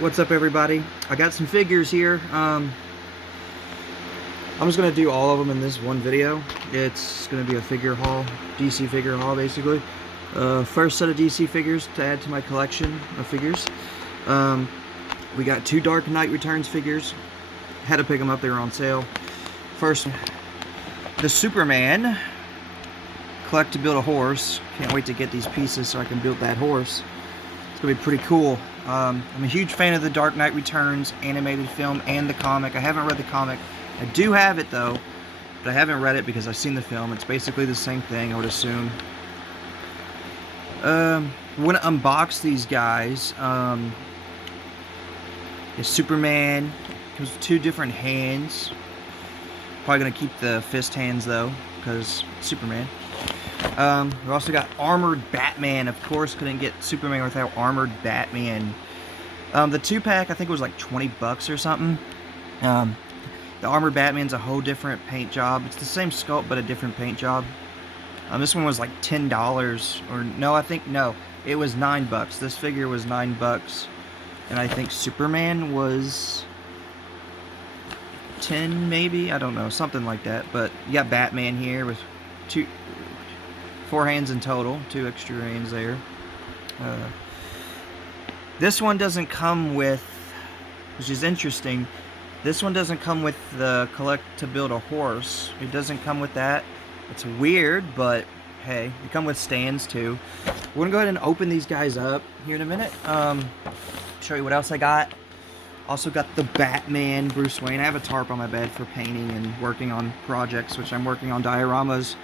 What's up, everybody? I got some figures here. I'm just gonna do all of them in this one video. It's gonna be a figure haul, DC figure haul, basically. First set of DC figures to add to my collection of figures. We got two Dark Knight Returns figures. Had to pick them up; they were on sale. First, the Superman. Collect to build a horse. Can't wait to get these pieces so I can build that horse. It's gonna be pretty cool. I'm a huge fan of the Dark Knight Returns animated film and the comic. I haven't read the comic. I do have it though, but I haven't read it because I've seen the film. It's basically the same thing, I would assume. We're gonna unbox these guys. The Superman comes with two different hands. Probably gonna keep the fist hands though, because Superman. We also got Armored Batman. Of course, couldn't get Superman without Armored Batman. The 2-pack, I think it was like 20 bucks or something. The Armored Batman's a whole different paint job. It's the same sculpt, but a different paint job. This one was like $10, or no, it was 9 bucks. This figure was 9 bucks, and I think Superman was 10, maybe. I don't know, something like that. But you got Batman here with 4 hands in total, 2 extra hands there. This one doesn't come with, which is interesting, this one doesn't come with the collect to build a horse. It doesn't come with that. It's weird, but hey, they come with stands too. We're gonna go ahead and open these guys up here in a minute. Show you what else I got. Also got the Batman Bruce Wayne. I have a tarp on my bed for painting and working on projects, which I'm working on dioramas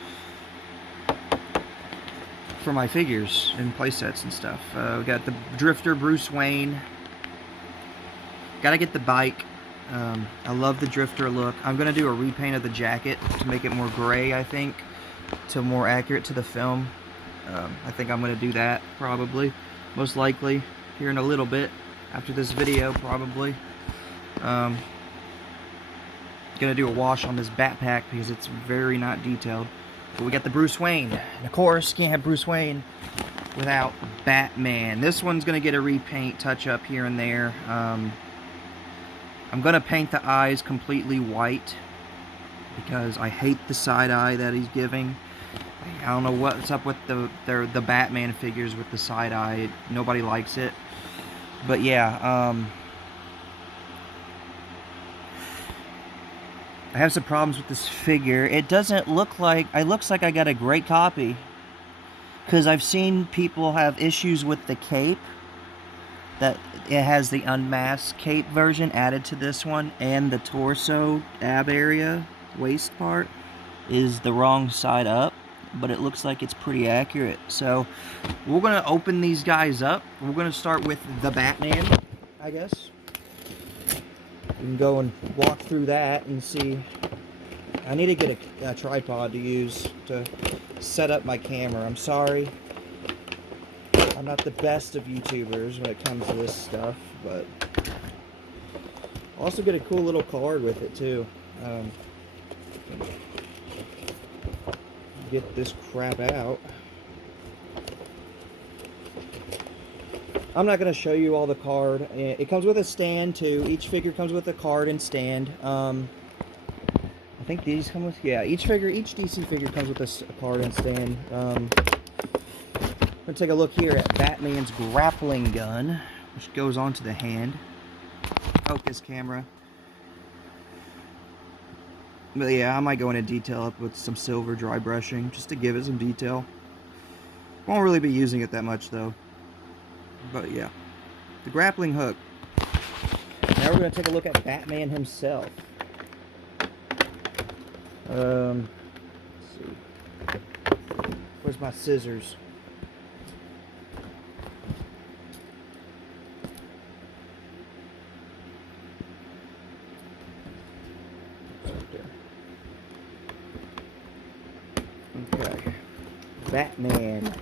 for my figures and playsets and stuff. We got the Drifter Bruce Wayne. Gotta get the bike. I love the Drifter look. I'm gonna do a repaint of the jacket to make it more gray, I think, to more accurate to the film. I think I'm gonna do that, probably. Most likely, here in a little bit, after this video, probably. Gonna do a wash on this backpack because it's very not detailed. But we got the Bruce Wayne. And of course, can't have Bruce Wayne without Batman. This one's gonna get a repaint touch up here and there. I'm gonna paint the eyes completely white because I hate the side eye that he's giving. I don't know what's up with the Batman figures with the side eye. Nobody likes it. But yeah, I have some problems with this figure. It doesn't look like, it looks like I got a great copy, because I've seen people have issues with the cape, that it has the unmasked cape version added to this one, and the torso ab area, waist part, is the wrong side up, but it looks like it's pretty accurate. So we're gonna open these guys up. We're gonna start with the Batman, I guess. We can go and walk through that and see. I need to get a tripod to use to set up my camera. I'm sorry, I'm not the best of YouTubers when it comes to this stuff, but also get a cool little card with it too. Get this crap out. I'm not going to show you all the card. It comes with a stand too. Each figure comes with a card and stand. I think these come with, yeah, each DC figure comes with a card and stand. I'm going to take a look here at Batman's grappling gun, which goes onto the hand. Focus camera. But yeah, I might go into detail up with some silver dry brushing just to give it some detail. Won't really be using it that much though. But yeah, the grappling hook. Now we're going to take a look at Batman himself. Let's see. Where's my scissors? Okay. Batman.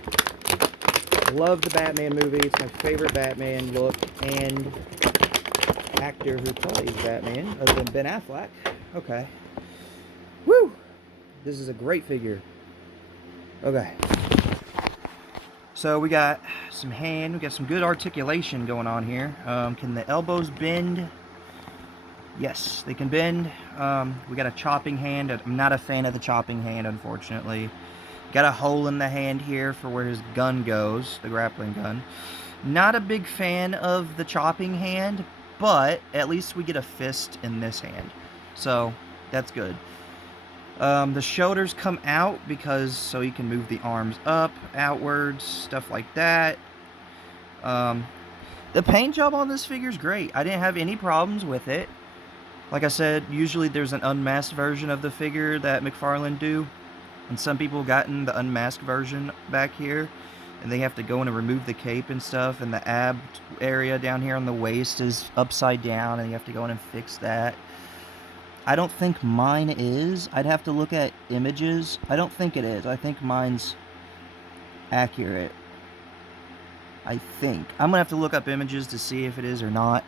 Love the Batman movie. It's my favorite Batman look and actor who plays Batman, other than Ben Affleck. Okay. Woo! This is a great figure. Okay. So we got some hand, we got some good articulation going on here. Can the elbows bend? Yes, they can bend. We got a chopping hand. I'm not a fan of the chopping hand, unfortunately. Got a hole in the hand here for where his gun goes, the grappling gun. Not a big fan of the chopping hand, but at least we get a fist in this hand. So that's good. The shoulders come out because so you can move the arms up, outwards, stuff like that. The paint job on this figure is great. I didn't have any problems with it. Like I said, usually there's an unmasked version of the figure that McFarlane do, and some people gotten the unmasked version back here, and they have to go in and remove the cape and stuff, and the ab area down here on the waist is upside down, and you have to go in and fix that. I don't think mine is. I'd have to look at images. I don't think it is. I think mine's accurate. I think. I'm going to have to look up images to see if it is or not.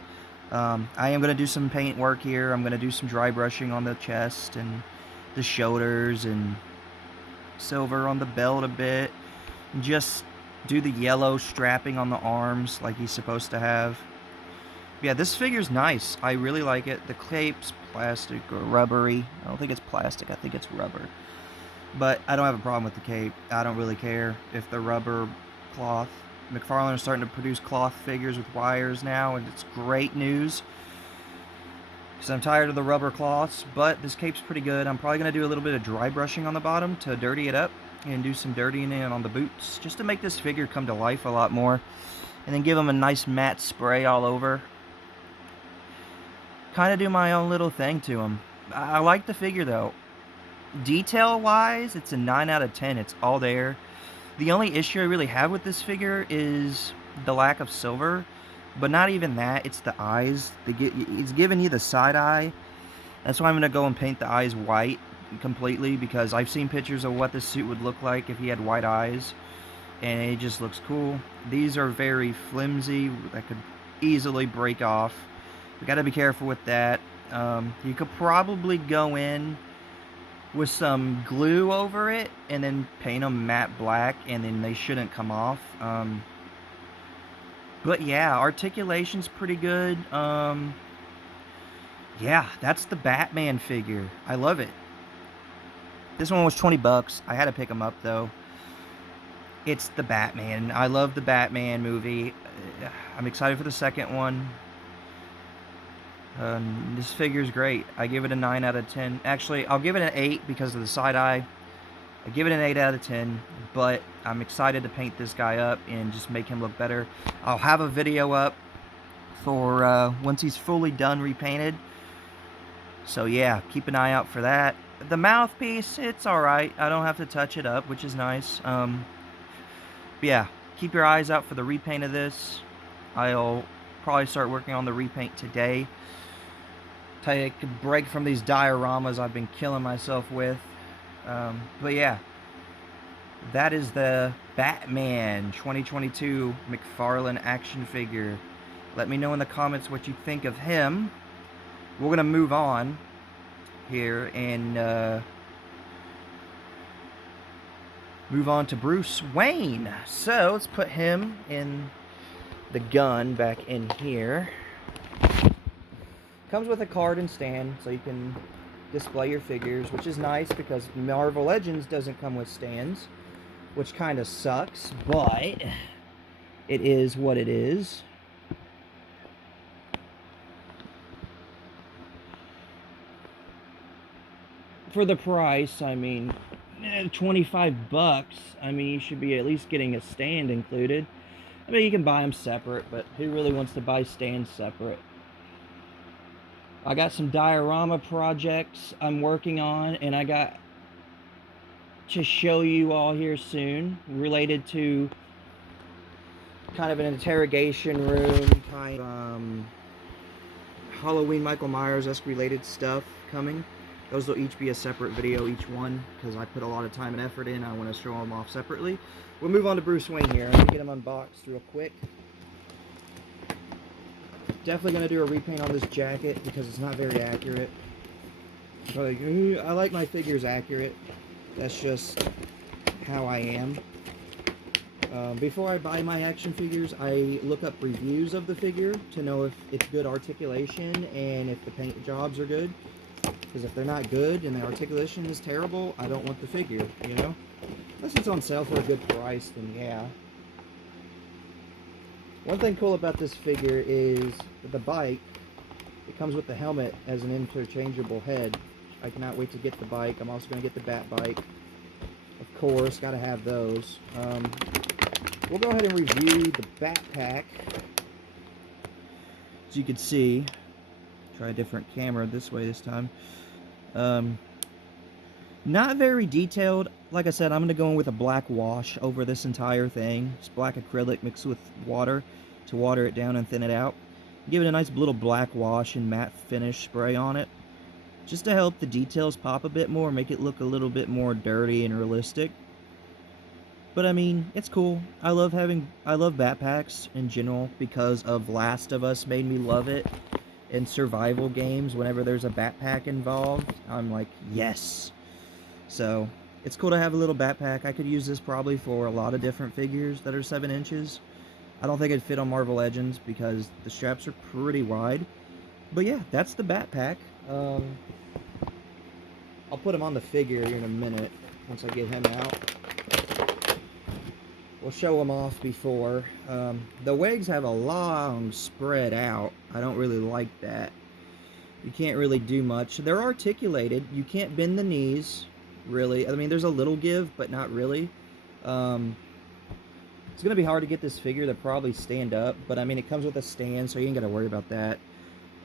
I am going to do some paint work here. I'm going to do some dry brushing on the chest and the shoulders and silver on the belt a bit. And just do the yellow strapping on the arms like he's supposed to have. Yeah, this figure's nice. I really like it. The cape's plastic or rubbery. I don't think it's plastic. I think it's rubber. But I don't have a problem with the cape. I don't really care if the rubber cloth. McFarlane is starting to produce cloth figures with wires now, and it's great news. Because I'm tired of the rubber cloths, but this cape's pretty good. I'm probably going to do a little bit of dry brushing on the bottom to dirty it up, and do some dirtying in on the boots, just to make this figure come to life a lot more. And then give him a nice matte spray all over. Kind of do my own little thing to him. I like the figure though. Detail-wise, it's a 9 out of 10. It's all there. The only issue I really have with this figure is the lack of silver, but not even that. It's the eyes. It's giving you the side eye. That's why I'm going to go and paint the eyes white completely, because I've seen pictures of what this suit would look like if he had white eyes, and it just looks cool. These are very flimsy. That could easily break off. We got to be careful with that. You could probably go in with some glue over it and then paint them matte black, and then they shouldn't come off. But yeah, articulation's pretty good. Yeah, that's the Batman figure. I love it. This one was 20 bucks. I had to pick them up though. It's the Batman. I love the Batman movie. I'm excited for the second one. This figure's great. I give it a 9 out of 10. Actually, I'll give it an 8 because of the side eye. I give it an 8 out of 10, but I'm excited to paint this guy up and just make him look better. I'll have a video up for once he's fully done repainted. So yeah, keep an eye out for that. The mouthpiece, it's alright. I don't have to touch it up, which is nice. Yeah, keep your eyes out for the repaint of this. I'll probably start working on the repaint today. Take a break from these dioramas I've been killing myself with. But yeah, that is the Batman 2022 McFarlane action figure. Let me know in the comments what you think of him. We're going to move on here and move on to Bruce Wayne. So let's put him in the gun back in here. Comes with a card and stand, so you can display your figures, which is nice because Marvel Legends doesn't come with stands, which kind of sucks, but it is what it is. For the price, I mean, 25 bucks, I mean, you should be at least getting a stand included. I mean, you can buy them separate, but who really wants to buy stands separate? I got some diorama projects I'm working on, and I got to show you all here soon, related to kind of an interrogation room, kind of Halloween Michael Myers-esque related stuff coming. Those will each be a separate video, each one, because I put a lot of time and effort in. I want to show them off separately. We'll move on to Bruce Wayne here. I'm going to get him unboxed real quick. Definitely going to do a repaint on this jacket because it's not very accurate. But I like my figures accurate. That's just how I am. Before I buy my action figures, I look up reviews of the figure to know if it's good articulation and if the paint jobs are good. Because if they're not good and the articulation is terrible, I don't want the figure, you know? Unless it's on sale for a good price, then yeah. One thing cool about this figure is the bike. It comes with the helmet as an interchangeable head. I cannot wait to get the bike. I'm also going to get the Bat Bike. Of course, got to have those. We'll go ahead and review the backpack. As you can see, try a different camera this way this time. Not very detailed. Like I said, I'm going to go in with a black wash over this entire thing. It's black acrylic mixed with water to water it down and thin it out. Give it a nice little black wash and matte finish spray on it, just to help the details pop a bit more, make it look a little bit more dirty and realistic. But I mean, it's cool. I love backpacks in general because of Last of Us made me love it. In survival games, whenever there's a backpack involved, I'm like, yes. So, it's cool to have a little backpack. I could use this probably for a lot of different figures that are 7 inches. I don't think it'd fit on Marvel Legends because the straps are pretty wide. But yeah, that's the backpack. I'll put him on the figure here in a minute once I get him out. We'll show them off before. The legs have a long spread out. I don't really like that. You can't really do much. They're articulated. You can't bend the knees, really. I mean, there's a little give, but not really. It's going to be hard to get this figure to probably stand up, but I mean, it comes with a stand, so you ain't got to worry about that.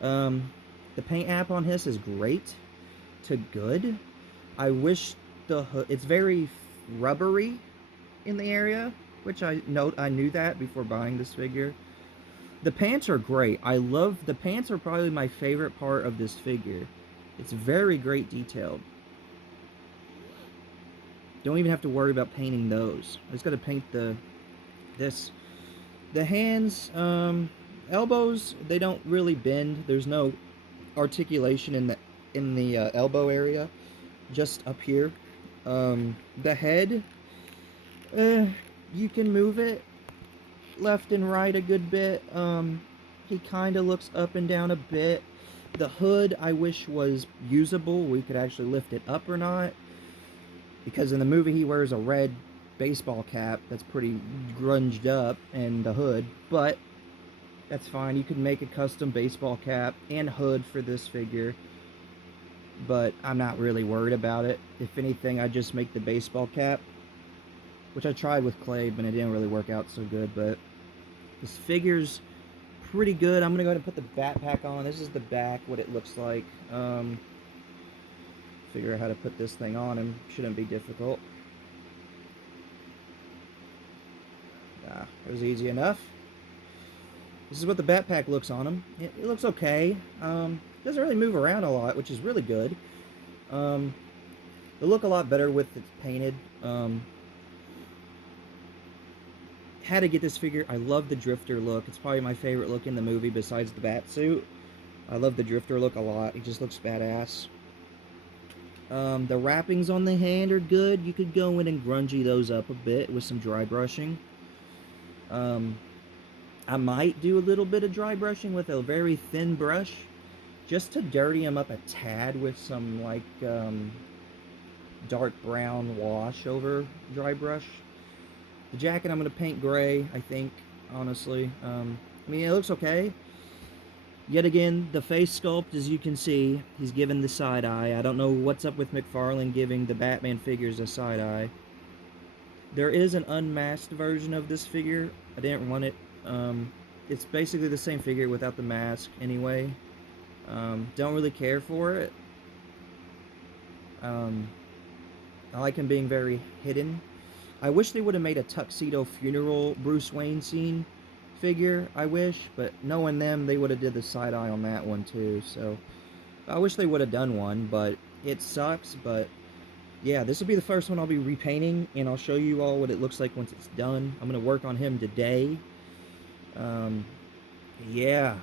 The paint app on this is great to good. I wish the hood, it's very rubbery in the area, which I knew that before buying this figure. The pants are great. The pants are probably my favorite part of this figure. It's very great detailed. Don't even have to worry about painting those. I just got to paint the hands, elbows. They don't really bend. There's no articulation in the elbow area, just up here. The head, you can move it left and right a good bit. He kind of looks up and down a bit. The hood, I wish was usable. We could actually lift it up or not. Because in the movie he wears a red baseball cap that's pretty grunged up and the hood. But that's fine. You could make a custom baseball cap and hood for this figure. But I'm not really worried about it. If anything, I just make the baseball cap, which I tried with clay, but it didn't really work out so good. But this figure's pretty good. I'm gonna go ahead and put the backpack on. This is the back, what it looks like. Figure out how to put this thing on him. Shouldn't be difficult. It was easy enough. This is what the backpack looks on him. It looks okay. Doesn't really move around a lot, which is really good. They look a lot better with it painted. Had to get this figure. I love the Drifter look. It's probably my favorite look in the movie besides the bat suit. I love the Drifter look a lot. It just looks badass. The wrappings on the hand are good. You could go in and grungy those up a bit with some dry brushing. I might do a little bit of dry brushing with a very thin brush, just to dirty them up a tad with some like dark brown wash over dry brush. The jacket I'm going to paint gray, I think, honestly. I mean, it looks okay. Yet again, the face sculpt, as you can see, he's given the side eye. I don't know what's up with McFarlane giving the Batman figures a side eye. There is an unmasked version of this figure. I didn't want it. It's basically the same figure without the mask anyway. Don't really care for it. I like him being very hidden. I wish they would have made a tuxedo funeral Bruce Wayne scene figure, I wish, but knowing them, they would have did the side eye on that one too, so I wish they would have done one, but it sucks. But yeah, this will be the first one I'll be repainting, and I'll show you all what it looks like once it's done. I'm going to work on him today. Yeah.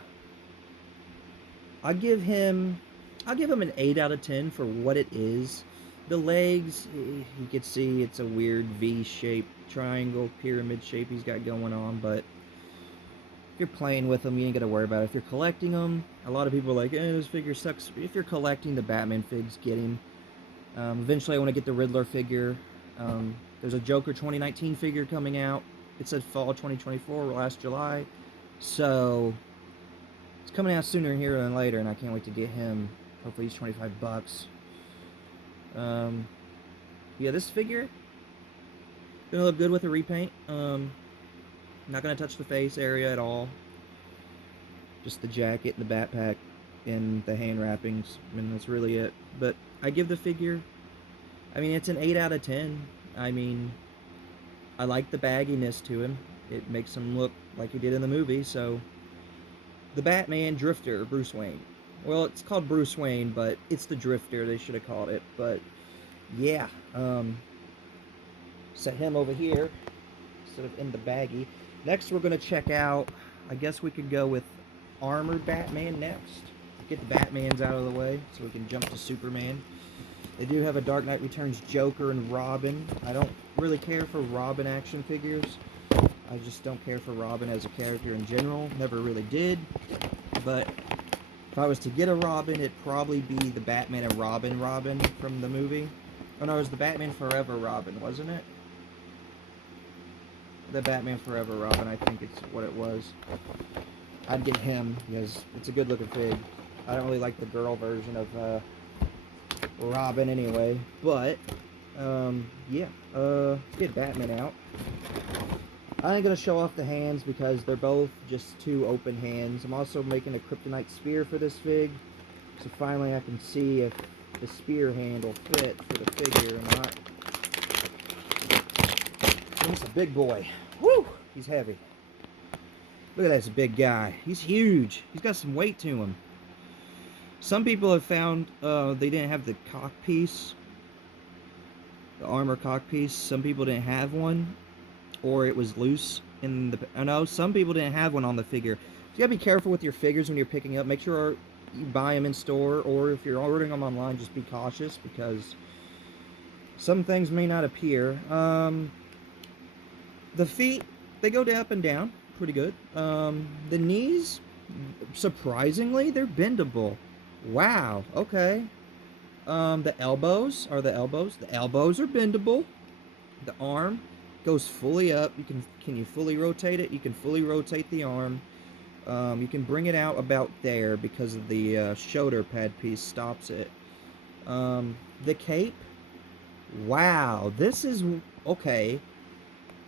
I'll give him an 8 out of 10 for what it is. The legs, you can see it's a weird V-shaped triangle pyramid shape he's got going on, but if you're playing with them, you ain't got to worry about it. If you're collecting them, a lot of people are like, this figure sucks. If you're collecting the Batman figs, get him. Eventually I want to get the Riddler figure. There's a Joker 2019 figure coming out. It said fall 2024, last July. So it's coming out sooner here than later, and I can't wait to get him. Hopefully he's 25 bucks. Yeah, this figure gonna look good with a repaint. Not gonna touch the face area at all. Just the jacket, the backpack, and the hand wrappings. I mean, that's really it. But I give the figure, I mean, it's an 8 out of 10. I mean, I like the bagginess to him. It makes him look like he did in the movie. So the Batman Drifter, Bruce Wayne. Well, it's called Bruce Wayne, but it's the Drifter, they should have called it. But yeah, set him over here instead of in the baggie. Next, we're going to check out, I guess we could go with Armored Batman next. Get the Batmans out of the way so we can jump to Superman. They do have a Dark Knight Returns Joker and Robin. I don't really care for Robin action figures. I just don't care for Robin as a character in general. Never really did. But if I was to get a Robin, it'd probably be the Batman and Robin from the movie. Oh no, it was the Batman Forever Robin, wasn't it? The Batman Forever Robin, I think it's what it was. I'd get him because it's a good looking fig. I don't really like the girl version of Robin anyway, but yeah, let's get Batman out. I ain't gonna show off the hands because they're both just two open hands. I'm also making a Kryptonite spear for this fig, so finally I can see if the spear hand will fit for the figure or not. He's a big boy. Woo! He's heavy. Look at that, this big guy. He's huge. He's got some weight to him. Some people have found they didn't have the cock piece, the armor cock piece. Some people didn't have one, or it was loose in the. I know some people didn't have one on the figure. So you gotta be careful with your figures when you're picking up. Make sure you buy them in store, or if you're ordering them online, just be cautious because some things may not appear. The feet, they go up and down pretty good. The knees, surprisingly, they're bendable. Wow, okay. The elbows are the elbows. The elbows are bendable. The arm goes fully up. Can you fully rotate it? You can fully rotate the arm. You can bring it out about there because of the shoulder pad piece stops it. The cape. Wow, this is okay.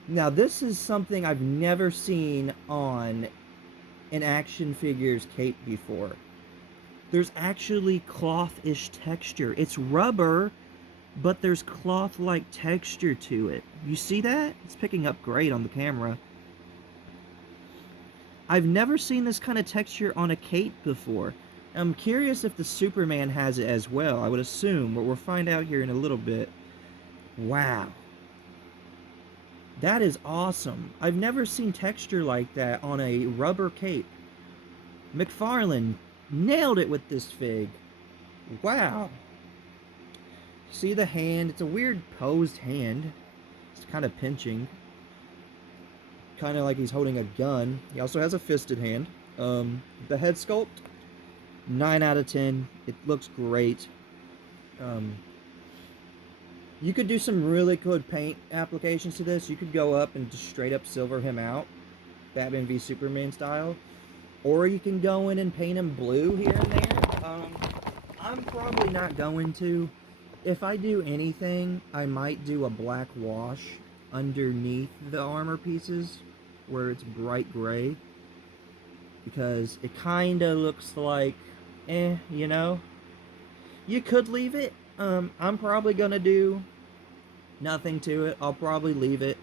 Now this is something I've never seen on an action figure's cape before. There's actually cloth-ish texture. It's rubber, but there's cloth-like texture to it. You see that? It's picking up great on the camera. I've never seen this kind of texture on a cape before. I'm curious if the Superman has it as well. I would assume, but we'll find out here in a little bit. Wow. That is awesome. I've never seen texture like that on a rubber cape. McFarlane nailed it with this fig. Wow. See the hand? It's a weird posed hand. It's kind of pinching. Kind of like he's holding a gun. He also has a fisted hand. The head sculpt, 9 out of 10. It looks great. You could do some really good paint applications to this. You could go up and just straight up silver him out, Batman v Superman style. Or you can go in and paint him blue here and there. I'm probably not going to. If I do anything, I might do a black wash underneath the armor pieces where it's bright gray. Because it kind of looks like, you know. You could leave it. I'm probably going to do nothing to it. I'll probably leave it.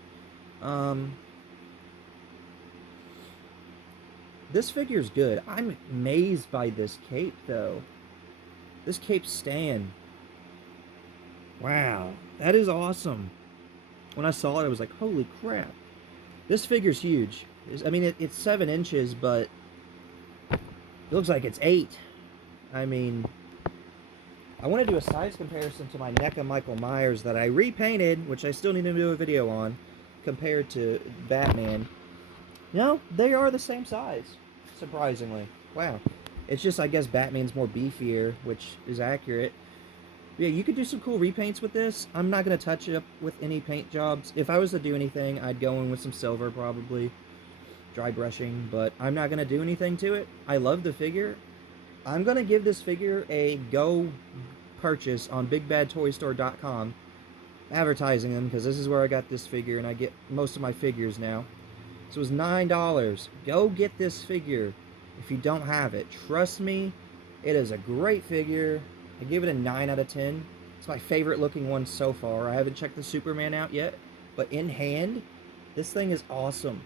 This figure's good. I'm amazed by this cape, though. This cape stand. Wow. That is awesome. When I saw it, I was like, holy crap. This figure's huge. I mean, it's 7 inches, but it looks like it's 8. I mean, I want to do a size comparison to my NECA Michael Myers that I repainted, which I still need to do a video on, compared to Batman. No, they are the same size, surprisingly. Wow. It's just, I guess, Batman's more beefier, which is accurate. Yeah, you could do some cool repaints with this. I'm not going to touch it up with any paint jobs. If I was to do anything, I'd go in with some silver, probably. Dry brushing, but I'm not going to do anything to it. I love the figure. I'm going to give this figure a go purchase on BigBadToyStore.com. Advertising them, because this is where I got this figure, and I get most of my figures now. So it was $9. Go get this figure if you don't have it. Trust me, it is a great figure. I give it a 9 out of 10. It's my favorite looking one so far. I haven't checked the Superman out yet, but in hand, this thing is awesome.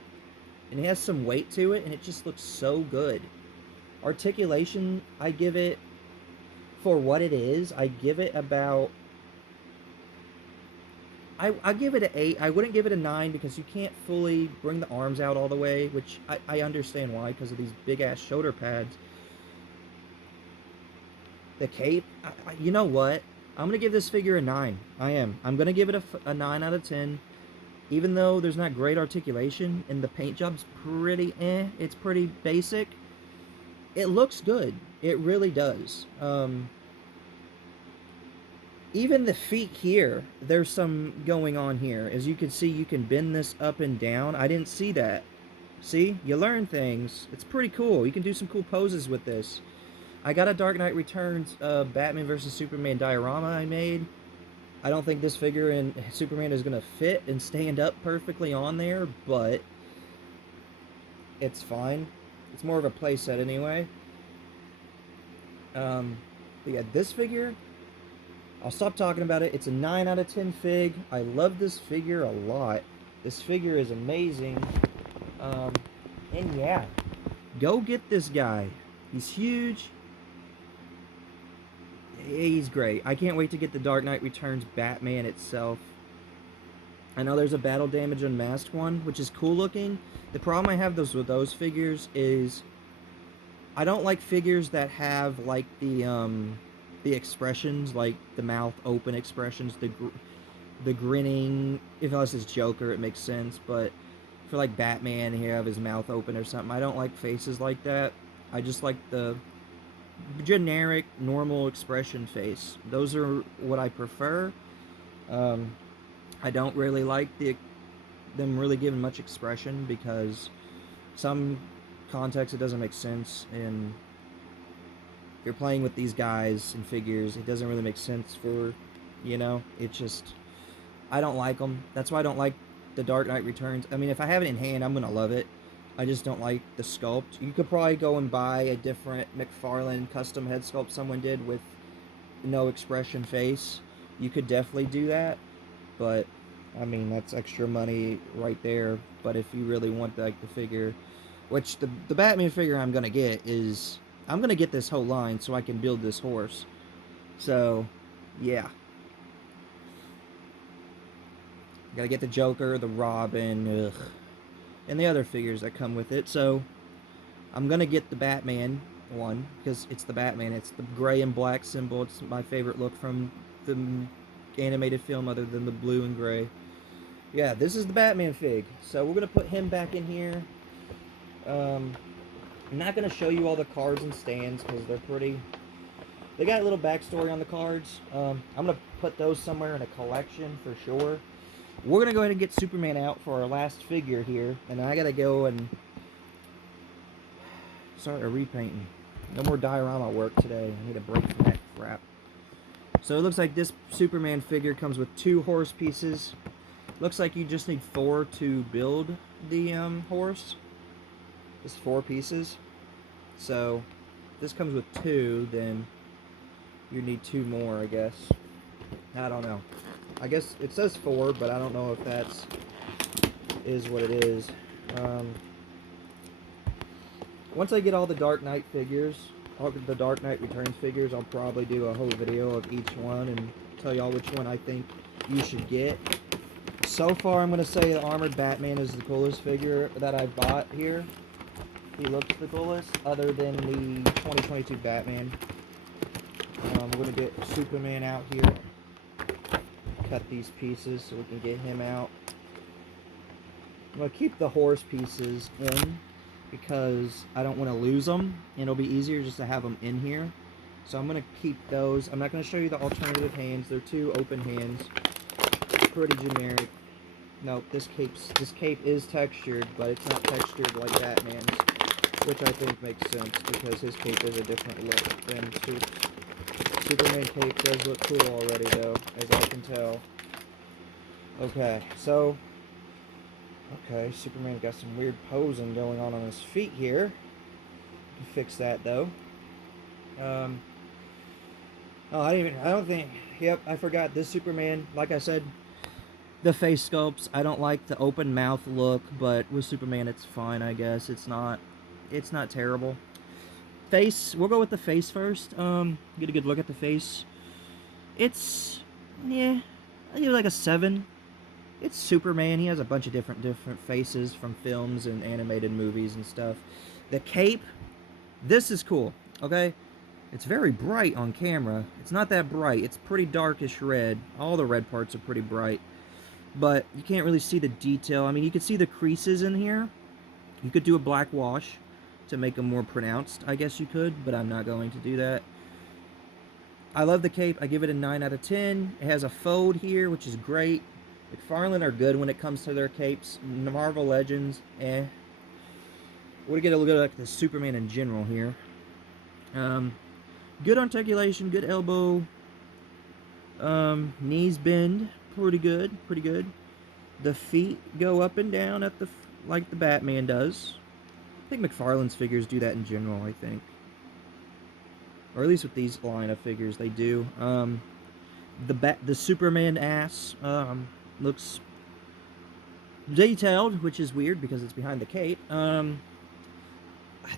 And it has some weight to it, and it just looks so good. Articulation, I give it, for what it is, I give it about... I give it an 8. I wouldn't give it a 9 because you can't fully bring the arms out all the way, which I understand why, because of these big-ass shoulder pads. The cape, you know what? I'm going to give this figure a 9. I am. I'm going to give it a 9 out of 10. Even though there's not great articulation and the paint job's pretty it's pretty basic, it looks good. It really does. Even the feet here, there's some going on here. As you can see, you can bend this up and down. I didn't see that. See? You learn things. It's pretty cool. You can do some cool poses with this. I got a Dark Knight Returns Batman vs. Superman diorama I made. I don't think this figure in Superman is going to fit and stand up perfectly on there, but it's fine. It's more of a playset anyway. But yeah, this figure, I'll stop talking about it. It's a 9 out of 10 fig. I love this figure a lot. This figure is amazing. And yeah, go get this guy. He's huge. He's great. I can't wait to get the Dark Knight Returns Batman itself. I know there's a Battle Damage Unmasked one, which is cool looking. The problem I have with those figures is I don't like figures that have like the expressions, like the mouth open expressions, the grinning. If unless it's Joker, it makes sense. But for like Batman, he have his mouth open or something. I don't like faces like that. I just like the generic normal expression face. Those are what I prefer. I don't really like them really giving much expression, because some context it doesn't make sense, and if you're playing with these guys and figures, it doesn't really make sense for, you know, it just, I don't like them. That's why I don't like the Dark Knight Returns. I mean, if I have it in hand, I'm gonna love it. I just don't like the sculpt. You could probably go and buy a different McFarlane custom head sculpt someone did with no expression face. You could definitely do that, but I mean, that's extra money right there. But if you really want like the figure, which the Batman figure I'm gonna get is, I'm gonna get this whole line so I can build this horse. So yeah, gotta get the Joker, the Robin, and the other figures that come with it. So I'm gonna get the Batman one because it's the Batman. It's the gray and black symbol. It's my favorite look from the animated film, other than the blue and gray. Yeah, this is the Batman fig. So we're gonna put him back in here. I'm not gonna show you all the cards and stands because they're pretty. They got a little backstory on the cards. I'm gonna put those somewhere in a collection for sure. We're going to go ahead and get Superman out for our last figure here. And I got to go and start a repainting. No more diorama work today. I need a break from that crap. So it looks like this Superman figure comes with 2 horse pieces. Looks like you just need 4 to build the horse. Just 4 pieces. So if this comes with 2, then you need 2 more, I guess. I don't know. I guess it says 4, but I don't know if that's is what it is. Once I get all the Dark Knight figures, all the Dark Knight Returns figures, I'll probably do a whole video of each one and tell y'all which one I think you should get. So far, I'm going to say the Armored Batman is the coolest figure that I've bought here. He looks the coolest, other than the 2022 Batman. We're going to get Superman out here. Cut these pieces so we can get him out. I'm going to keep the horse pieces in because I don't want to lose them. And it'll be easier just to have them in here. So I'm going to keep those. I'm not going to show you the alternative hands. They're 2 open hands. Pretty generic. Nope, this cape is textured, but it's not textured like Batman's, which I think makes sense because his cape is a different look than Superman cape does look cool already, though, as I can tell. Okay, so Superman got some weird posing going on his feet here. Fix that though. Yep, I forgot this Superman. Like I said, the face sculpts, I don't like the open mouth look, but with Superman it's fine, I guess. It's not terrible. Face, we'll go with the face first. Get a good look at the face. It's, yeah, I give it like a 7. It's Superman. He has a bunch of different faces from films and animated movies and stuff. The cape, this is cool, okay? It's very bright on camera. It's not that bright. It's pretty darkish red. All the red parts are pretty bright. But you can't really see the detail. I mean, you can see the creases in here. You could do a black wash to make them more pronounced. I guess you could, but I'm not going to do that. I love the cape. I give it a 9 out of 10. It has a fold here, which is great. McFarlane are good when it comes to their capes. Marvel Legends, eh. We'll get a look at the Superman in general here. Good articulation, good elbow. Knees bend, pretty good. The feet go up and down at like the Batman does. I think McFarlane's figures do that in general, I think. Or at least with these line of figures, they do. The Superman ass looks detailed, which is weird because it's behind the cape.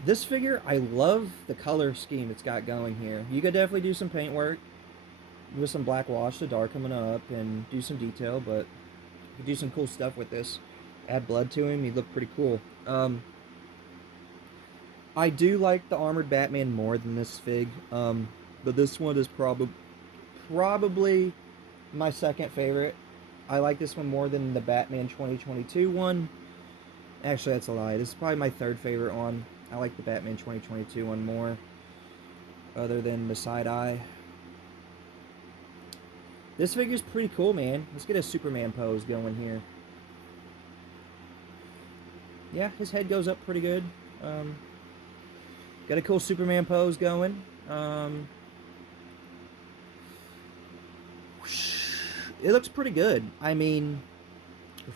This figure, I love the color scheme it's got going here. You could definitely do some paint work with some black wash to darken him up and do some detail, but you could do some cool stuff with this. Add blood to him, he'd look pretty cool. I do like the armored Batman more than this fig, but this one is probably my second favorite. I like this one more than the Batman 2022 one. Actually, that's a lie. This is probably my third favorite one. I like the Batman 2022 one more, other than the side-eye. This figure's pretty cool, man. Let's get a Superman pose going here. Yeah, his head goes up pretty good. Got a cool Superman pose going. It looks pretty good. I mean,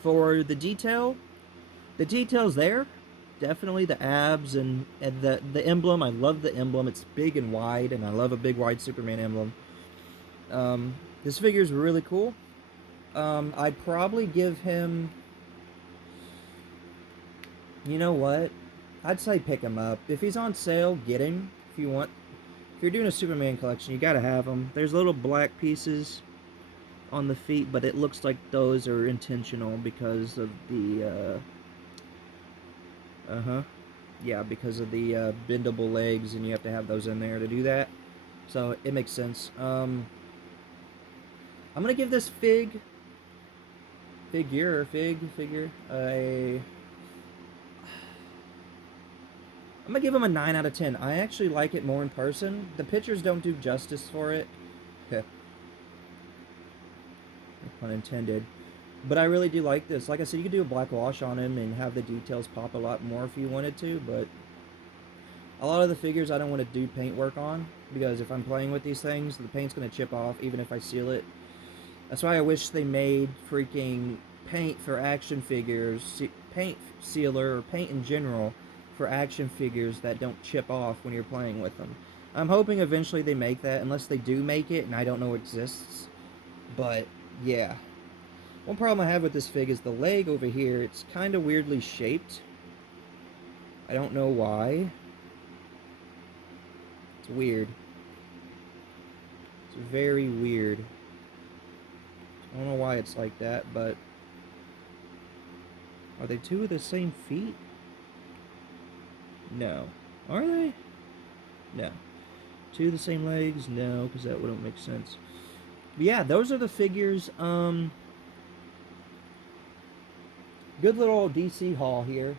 for the detail's there. Definitely the abs and the emblem. I love the emblem. It's big and wide, and I love a big wide Superman emblem. This figure's really cool. I'd probably give him... You know what? I'd say pick him up. If he's on sale, get him. If you want. If you're doing a Superman collection, you gotta have him. There's little black pieces on the feet, but it looks like those are intentional because of the... Yeah, because of the bendable legs, and you have to have those in there to do that. So it makes sense. I'm gonna give this figure I'm gonna give him a 9 out of 10. I actually like it more in person. The pictures don't do justice for it. Okay. No pun intended. But I really do like this. Like I said, you could do a black wash on him and have the details pop a lot more if you wanted to, but a lot of the figures I don't want to do paint work on, because if I'm playing with these things, the paint's going to chip off even if I seal it. That's why I wish they made freaking paint for action figures, paint sealer, or paint in general for action figures that don't chip off when you're playing with them. I'm hoping eventually they make that, unless they do make it and I don't know it exists. But, yeah. One problem I have with this fig is the leg over here. It's kind of weirdly shaped. I don't know why. It's weird. It's very weird. I don't know why it's like that, but... Are they two of the same feet? No. Are they? No. Two of the same legs? No, because that wouldn't make sense. But yeah, those are the figures. Good little DC haul here.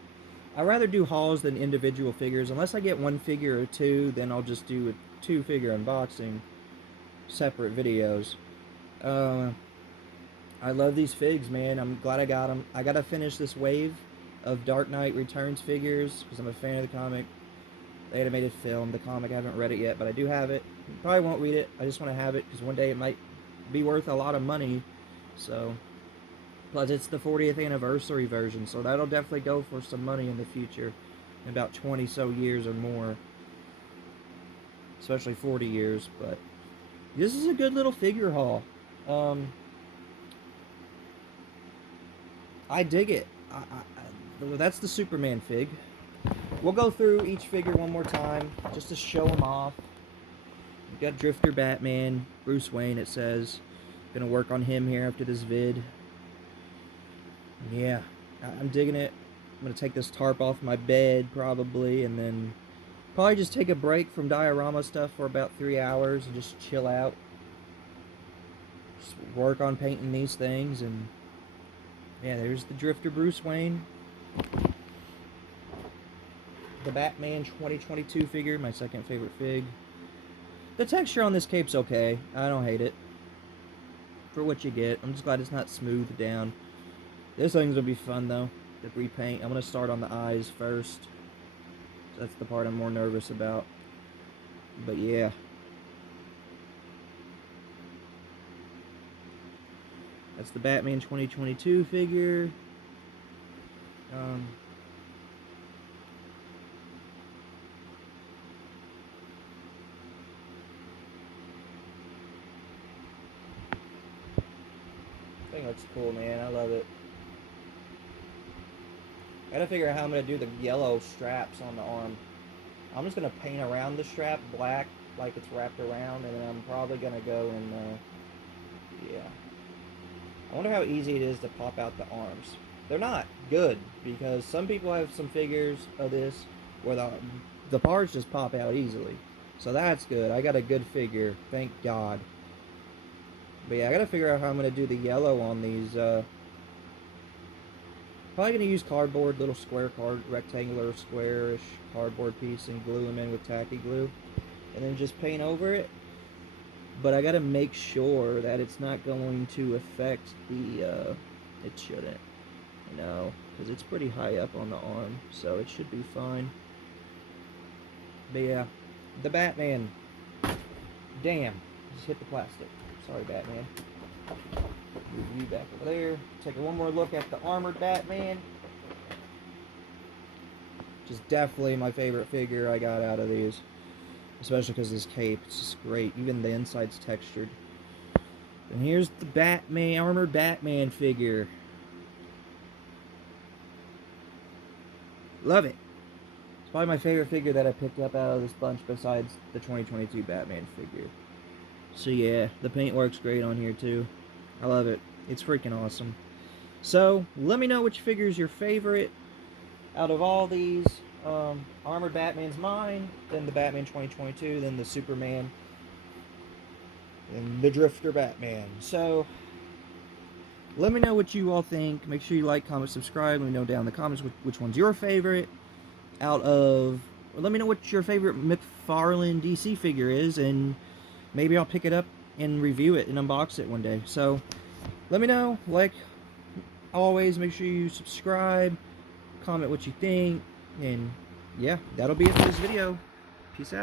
I'd rather do hauls than individual figures. Unless I get one figure or two, then I'll just do a 2-figure unboxing. Separate videos. I love these figs, man. I'm glad I got them. I gotta finish this wave of Dark Knight Returns figures because I'm a fan of the comic. The animated film, the comic, I haven't read it yet, but I do have it. Probably won't read it. I just want to have it because one day it might be worth a lot of money. So, plus it's the 40th anniversary version, so that'll definitely go for some money in the future, in about 20 so years or more, especially 40 years. But this is a good little figure haul. I dig it. That's the Superman fig. We'll go through each figure one more time, just to show them off. We've got Drifter Batman, Bruce Wayne, it says. Gonna work on him here after this vid. Yeah, I'm digging it. I'm gonna take this tarp off my bed, probably, and then probably just take a break from diorama stuff for about 3 hours and just chill out. Just work on painting these things, and yeah, there's the Drifter Bruce Wayne. The Batman 2022 figure, my second favorite fig. The texture on this cape's okay. I don't hate it. For what you get. I'm just glad it's not smoothed down. This thing's gonna be fun though, to repaint. I'm gonna start on the eyes first. That's the part I'm more nervous about. But yeah. That's the Batman 2022 figure. Thing looks cool, man. I love it. Gotta figure out how I'm gonna do the yellow straps on the arm. I'm just gonna paint around the strap black, like it's wrapped around, and then I'm probably gonna go and yeah. I wonder how easy it is to pop out the arms. They're not good, because some people have some figures of this where the parts just pop out easily. So that's good. I got a good figure, thank God. But yeah, I gotta figure out how I'm gonna do the yellow on these. Probably gonna use cardboard, little square rectangular, squarish cardboard piece, and glue them in with tacky glue, and then just paint over it. But I gotta make sure that it's not going to affect the. It shouldn't, because it's pretty high up on the arm, so it should be fine. But yeah, the Batman. Damn, just hit the plastic. Sorry, Batman. Move you back over there. Take one more look at the armored Batman. Which is definitely my favorite figure I got out of these. Especially because this cape, it's just great. Even the inside's textured. And here's the Batman, armored Batman figure. Love it. It's probably my favorite figure that I picked up out of this bunch besides the 2022 Batman figure. So yeah, the paint works great on here too. I love it. It's freaking awesome. So, let me know which figure is your favorite out of all these. Armored Batman's mine, then the Batman 2022, then the Superman, and the Drifter Batman. So, let me know what you all think. Make sure you like, comment, subscribe. Let me know down in the comments which one's your favorite out of... Or let me know what your favorite McFarlane DC figure is, and maybe I'll pick it up and review it and unbox it one day. So, let me know. Like always, make sure you subscribe, comment what you think, and yeah, that'll be it for this video. Peace out.